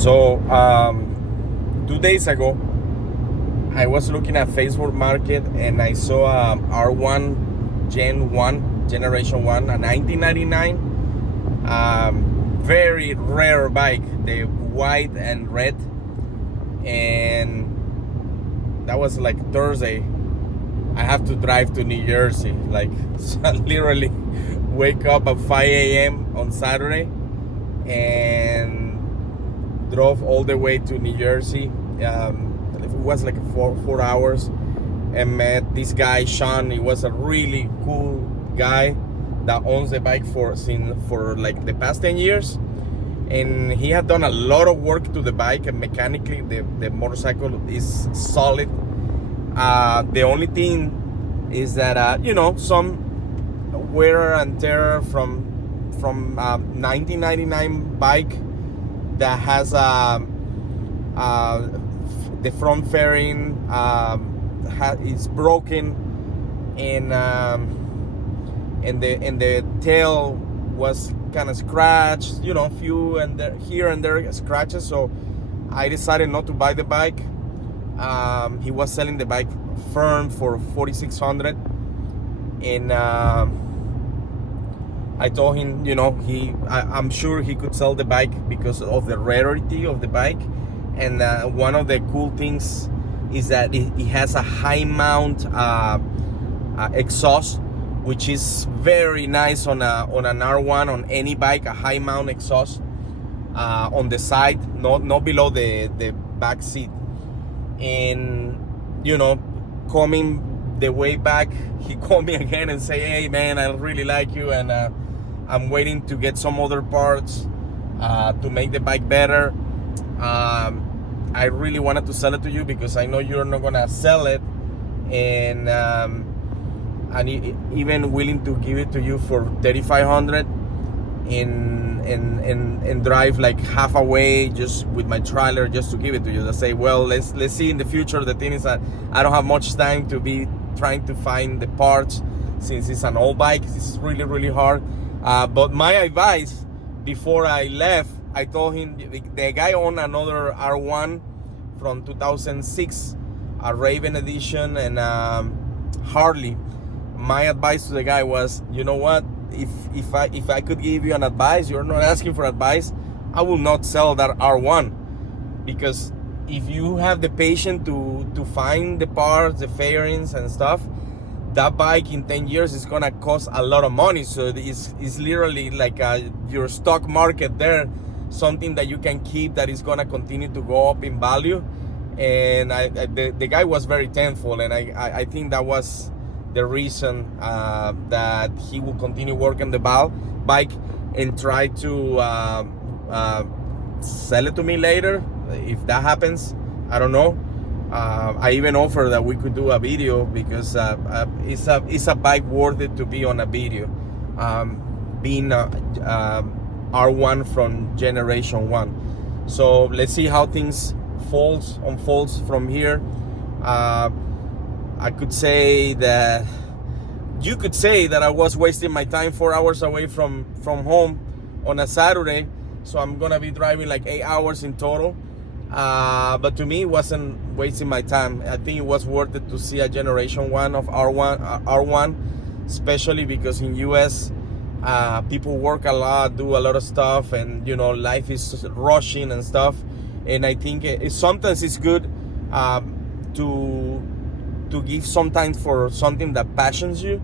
So 2 days ago, I was looking at Facebook Market and I saw a R1 Gen 1, Generation 1, a 1999, very rare bike, the white and red. And that was like Thursday. I have to drive to New Jersey, like literally wake up at 5 a.m. on Saturday and drove all the way to New Jersey. It was like 4 hours, and met this guy Sean. He was a really cool guy that owns the bike for like the past 10 years, and he had done a lot of work to the bike, and mechanically the motorcycle is solid. The only thing is that some wear and tear from 1999 bike that has the front fairing is broken, and the tail was kind of scratched, few and there, here and there scratches. So I decided not to buy the bike. He was selling the bike firm for $4,600, and I told him, I'm sure he could sell the bike because of the rarity of the bike. And one of the cool things is that it has a high mount exhaust, which is very nice on an R1, on any bike. A high mount exhaust on the side, not below the back seat. And coming the way back, he called me again and say, "Hey man, I really like you, and I'm waiting to get some other parts to make the bike better. I really wanted to sell it to you because I know you're not gonna sell it, and even willing to give it to you for $3,500 and drive like half away just with my trailer just to give it to you." I say, well, let's see in the future. The thing is that I don't have much time to be trying to find the parts since it's an old bike. It's really, really hard. But my advice before I left, I told him the guy owned another R1 from 2006, a Raven edition, and Harley. My advice to the guy was, you know what? If I could give you an advice, you're not asking for advice, I will not sell that R1, because if you have the patience to find the parts, the fairings and stuff, that bike in 10 years is gonna cost a lot of money. So it's literally like your stock market there, something that you can keep that is gonna continue to go up in value. And the guy was very thankful, and I think that was the reason that he will continue working the bike and try to sell it to me later. If that happens, I don't know. I even offer that we could do a video, because it's a bike worth it to be on a video, being R1 from Generation 1. So let's see how things unfolds from here. I could say that you could say that I was wasting my time 4 hours away from home on a Saturday, so I'm gonna be driving like 8 hours in total. But to me, it wasn't wasting my time. I think it was worth it to see a Generation 1 of R1, especially because in US, people work a lot, do a lot of stuff, and life is rushing and stuff. And I think sometimes it's good to give some time for something that passions you.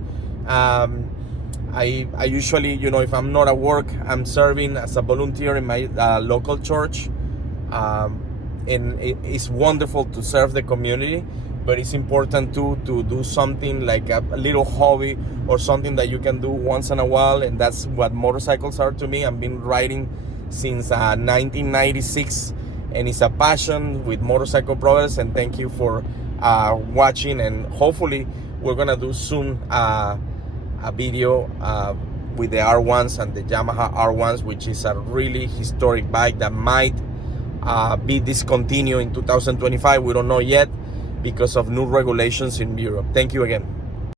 I usually, if I'm not at work, I'm serving as a volunteer in my local church. And it's wonderful to serve the community, but it's important too to do something like a little hobby or something that you can do once in a while. And that's what motorcycles are to me. I've been riding since 1996, and it's a passion with Motorcycle Brothers. And thank you for watching, and hopefully we're gonna do soon a video with the R1s and the Yamaha R1s, which is a really historic bike that might be discontinued in 2025. We don't know yet because of new regulations in Europe. Thank you again.